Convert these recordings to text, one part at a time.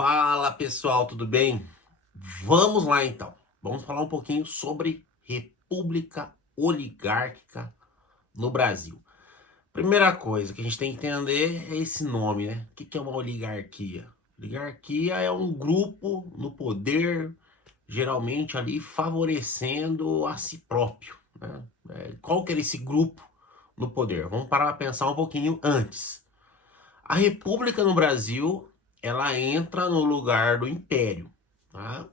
Fala pessoal, tudo bem? Vamos lá então. Vamos falar um pouquinho sobre república oligárquica no Brasil. Primeira coisa que a gente tem que entender é esse nome, né? O que é uma oligarquia? Oligarquia é um grupo no poder, geralmente ali favorecendo a si próprio, né? Qual que era esse grupo no poder? Vamos parar para pensar um pouquinho antes. A república no Brasil, ela entra no lugar do império, tá?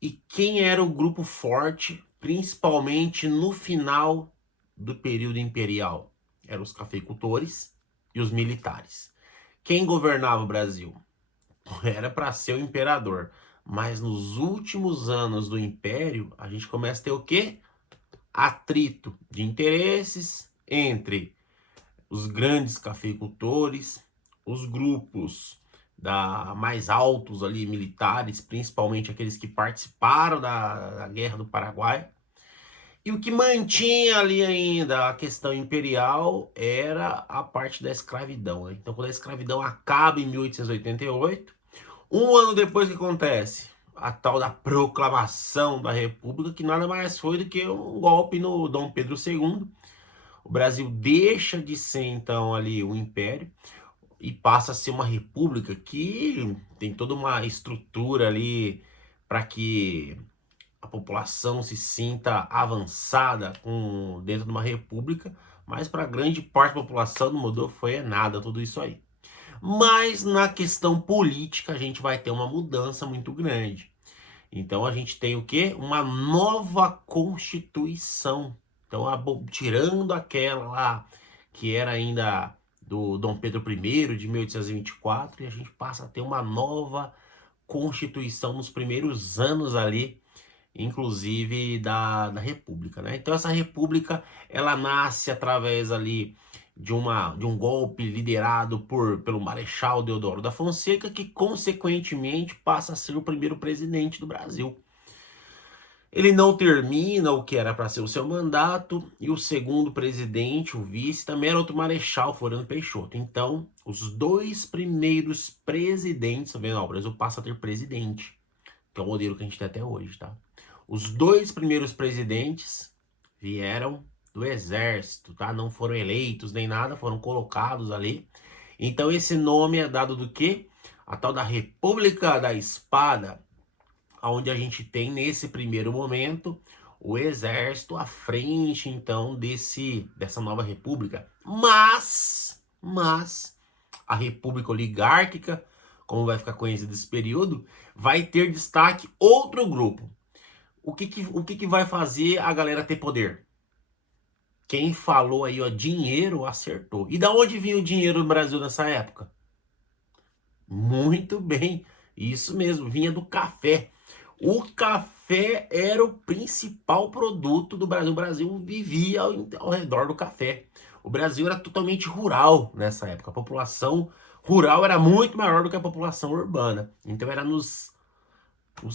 E quem era o grupo forte, principalmente no final do período imperial? Eram os cafeicultores e os militares. Quem governava o Brasil? Era para ser o imperador. Mas nos últimos anos do império, a gente começa a ter o quê? Atrito de interesses entre os grandes cafeicultores, os grupos mais altos ali, militares, principalmente aqueles que participaram da Guerra do Paraguai. E o que mantinha ali ainda a questão imperial era a parte da escravidão, né? Então, quando a escravidão acaba em 1888, um ano depois, o que acontece? A tal da proclamação da República, que nada mais foi do que um golpe no Dom Pedro II. O Brasil deixa de ser, então, ali um império e passa a ser uma república que tem toda uma estrutura ali para que a população se sinta avançada dentro de uma república, mas para grande parte da população não mudou, foi nada, tudo isso aí. Mas na questão política a gente vai ter uma mudança muito grande. Então a gente tem o quê? Uma nova Constituição. Então, tirando aquela lá que era ainda do Dom Pedro I, de 1824, e a gente passa a ter uma nova Constituição nos primeiros anos ali, inclusive da República, né? Então essa República, ela nasce através ali de um golpe liderado pelo Marechal Deodoro da Fonseca, que consequentemente passa a ser o primeiro presidente do Brasil. Ele não termina o que era para ser o seu mandato, e o segundo presidente, o vice, também era outro marechal, Floriano Peixoto. Então, os dois primeiros presidentes, tá vendo? O Brasil passa a ter presidente, que é o modelo que a gente tem até hoje, tá? Os dois primeiros presidentes vieram do exército, tá? Não foram eleitos nem nada, foram colocados ali. Então esse nome é dado do quê? A tal da República da Espada, onde a gente tem nesse primeiro momento o exército à frente, então, dessa nova república. Mas a república oligárquica, como vai ficar conhecido esse período, vai ter destaque outro grupo. O que vai fazer a galera ter poder? Quem falou aí, ó, dinheiro, acertou. E da onde vinha o dinheiro no Brasil nessa época? Muito bem, isso mesmo, vinha do café. O café era o principal produto do Brasil. O Brasil vivia ao redor do café. O Brasil era totalmente rural nessa época. A população rural era muito maior do que a população urbana. Então era os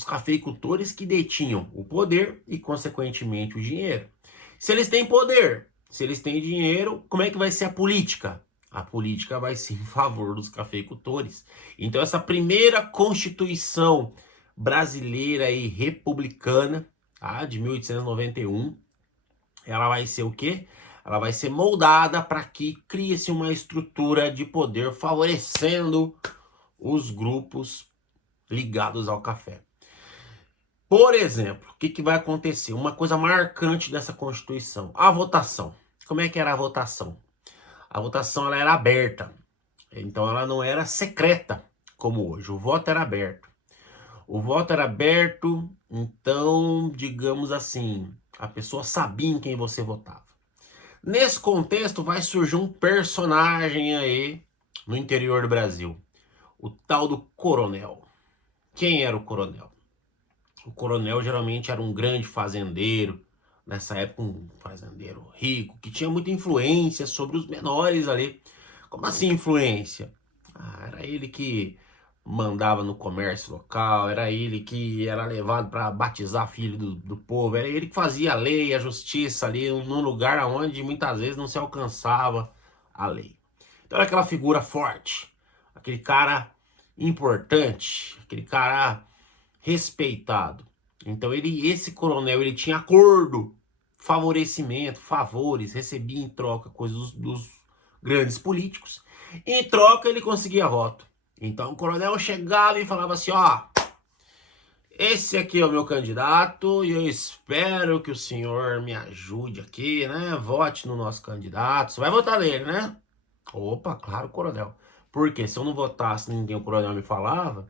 cafeicultores que detinham o poder e, consequentemente, o dinheiro. Se eles têm poder, se eles têm dinheiro, como é que vai ser a política? A política vai ser em favor dos cafeicultores. Então, essa primeira Constituição brasileira e republicana, tá, de 1891, ela vai ser o quê? Ela vai ser moldada para que crie-se uma estrutura de poder favorecendo os grupos ligados ao café. Por exemplo, o que vai acontecer? Uma coisa marcante dessa Constituição, a votação. Como é que era a votação? A votação ela era aberta, então ela não era secreta como hoje. O voto era aberto. O voto era aberto, então, digamos assim, a pessoa sabia em quem você votava. Nesse contexto vai surgir um personagem aí no interior do Brasil, o tal do coronel. Quem era o coronel? O coronel geralmente era um grande fazendeiro, nessa época um fazendeiro rico, que tinha muita influência sobre os menores ali. Como assim influência? Era ele que mandava no comércio local, era ele que era levado para batizar filho do povo, era ele que fazia a lei, a justiça ali, num lugar onde muitas vezes não se alcançava a lei. Então era aquela figura forte, aquele cara importante, aquele cara respeitado. Então esse coronel, ele tinha acordo, favorecimento, favores, recebia em troca coisas dos grandes políticos. Em troca ele conseguia voto. Então o coronel chegava e falava assim, ó, esse aqui é o meu candidato e eu espero que o senhor me ajude aqui, né? Vote no nosso candidato. Você vai votar nele, né? Opa, claro, coronel. Porque se eu não votasse ninguém, o coronel me falava,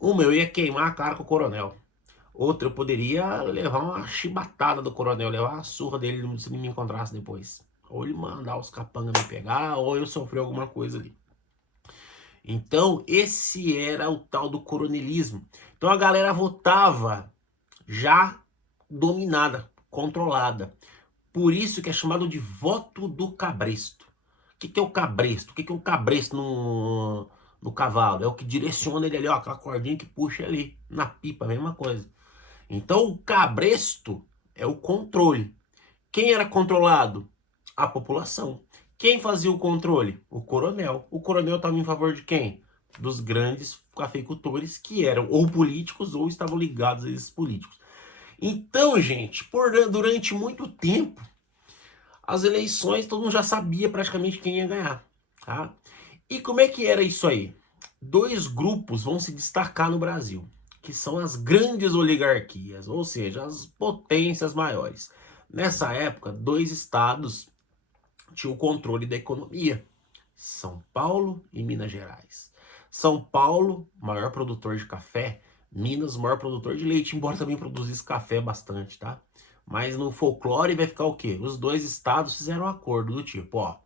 eu ia queimar a cara com o coronel. Outra, eu poderia levar uma chibatada do coronel, levar uma surra dele se ele me encontrasse depois. Ou ele mandar os capangas me pegar, ou eu sofrer alguma coisa ali. Então, esse era o tal do coronelismo. Então a galera votava já dominada, controlada. Por isso que é chamado de voto do cabresto. O que é o cabresto? O que é o cabresto no cavalo? É o que direciona ele ali, ó, aquela cordinha que puxa ali. Na pipa, a mesma coisa. Então o cabresto é o controle. Quem era controlado? A população. Quem fazia o controle? O coronel. O coronel estava em favor de quem? Dos grandes cafeicultores que eram ou políticos ou estavam ligados a esses políticos. Então, gente, durante muito tempo, as eleições todo mundo já sabia praticamente quem ia ganhar, tá? E como é que era isso aí? Dois grupos vão se destacar no Brasil, que são as grandes oligarquias, ou seja, as potências maiores. Nessa época, dois estados tinham o controle da economia: São Paulo e Minas Gerais. São Paulo, maior produtor de café; Minas, maior produtor de leite, embora também produzisse café bastante, tá? Mas no folclore vai ficar o quê? Os dois estados fizeram um acordo do tipo, ó,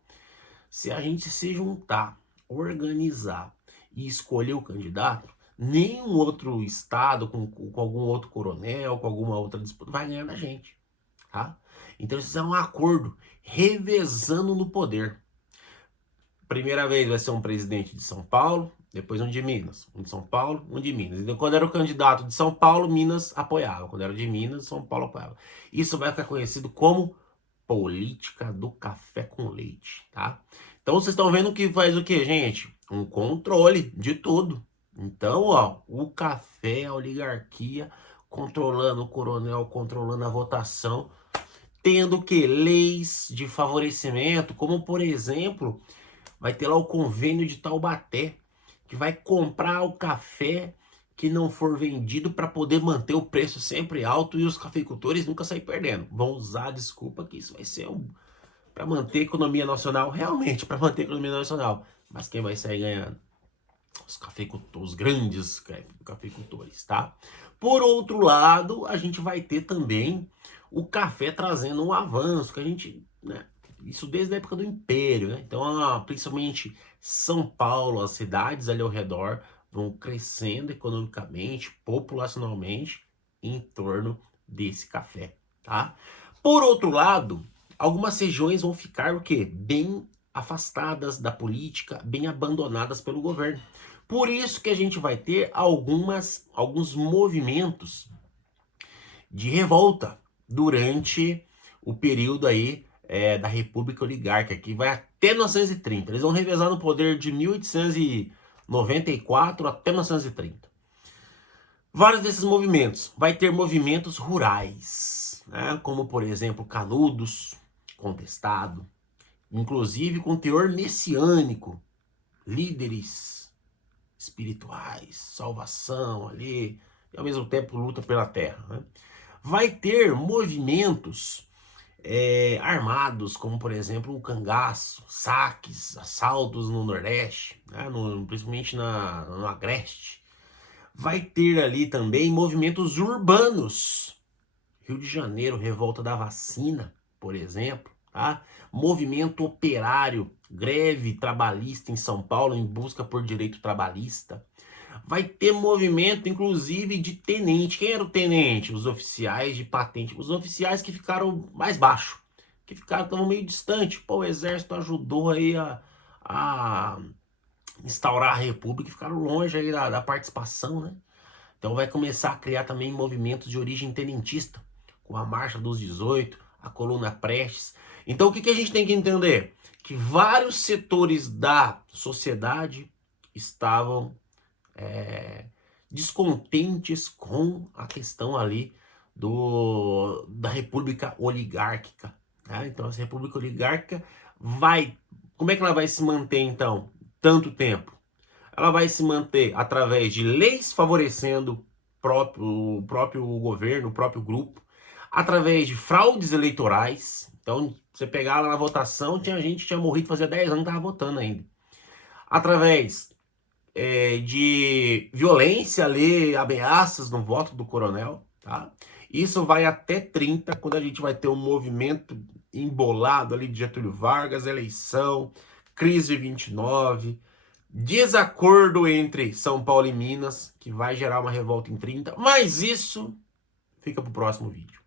se a gente se juntar, organizar e escolher o candidato, nenhum outro estado com algum outro coronel, com alguma outra disputa, vai ganhar da gente, tá? Então eles fizeram um acordo, revezando no poder. Primeira vez vai ser um presidente de São Paulo, depois um de Minas. Um de São Paulo, um de Minas. Então, quando era o candidato de São Paulo, Minas apoiava. Quando era de Minas, São Paulo apoiava. Isso vai ficar conhecido como política do café com leite, tá? Então, vocês estão vendo que faz o que, gente? Um controle de tudo. Então, ó, o café, a oligarquia, controlando o coronel, controlando a votação, tendo que leis de favorecimento, como, por exemplo, vai ter lá o convênio de Taubaté, que vai comprar o café que não for vendido para poder manter o preço sempre alto e os cafeicultores nunca sair perdendo. Vão usar a desculpa que isso vai ser para manter a economia nacional, realmente para manter a economia nacional. Mas quem vai sair ganhando? Os cafeicultores, os grandes cafeicultores, tá? Por outro lado, a gente vai ter também o café trazendo um avanço, que a gente, né, isso desde a época do Império, né? Então, principalmente São Paulo, as cidades ali ao redor vão crescendo economicamente, populacionalmente, em torno desse café, tá? Por outro lado, algumas regiões vão ficar o quê? Bem afastadas da política, bem abandonadas pelo governo. Por isso que a gente vai ter alguns movimentos de revolta durante o período aí da República Oligárquica, que vai até 1930. Eles vão revezar no poder de 1894 até 1930. Vários desses movimentos. Vai ter movimentos rurais, né? Como, por exemplo, Canudos, Contestado, inclusive com teor messiânico, líderes espirituais, salvação ali, e ao mesmo tempo luta pela terra, né? Vai ter movimentos armados, como por exemplo o cangaço, saques, assaltos no Nordeste, né? Principalmente no Agreste. Vai ter ali também movimentos urbanos. Rio de Janeiro, revolta da vacina, por exemplo, tá? Movimento operário, greve trabalhista em São Paulo em busca por direito trabalhista. Vai ter movimento, inclusive, de tenente. Quem era o tenente? Os oficiais de patente. Os oficiais que ficaram mais baixo, que estavam meio distante. Pô, o exército ajudou aí a instaurar a república e ficaram longe aí da participação, né? Então vai começar a criar também movimentos de origem tenentista, com a Marcha dos 18, a Coluna Prestes. Então o que a gente tem que entender? Que vários setores da sociedade estavam descontentes com a questão ali da república oligárquica. Tá? Então essa república oligárquica como é que ela vai se manter então tanto tempo? Ela vai se manter através de leis favorecendo o próprio governo, o próprio grupo, através de fraudes eleitorais. Então, você pegar lá na votação, tinha gente que tinha morrido fazia 10 anos e estava votando ainda. Através de violência ali, ameaças no voto do coronel, tá? Isso vai até 30, quando a gente vai ter um movimento embolado ali de Getúlio Vargas, eleição, crise de 29, desacordo entre São Paulo e Minas, que vai gerar uma revolta em 30, mas isso fica para o próximo vídeo.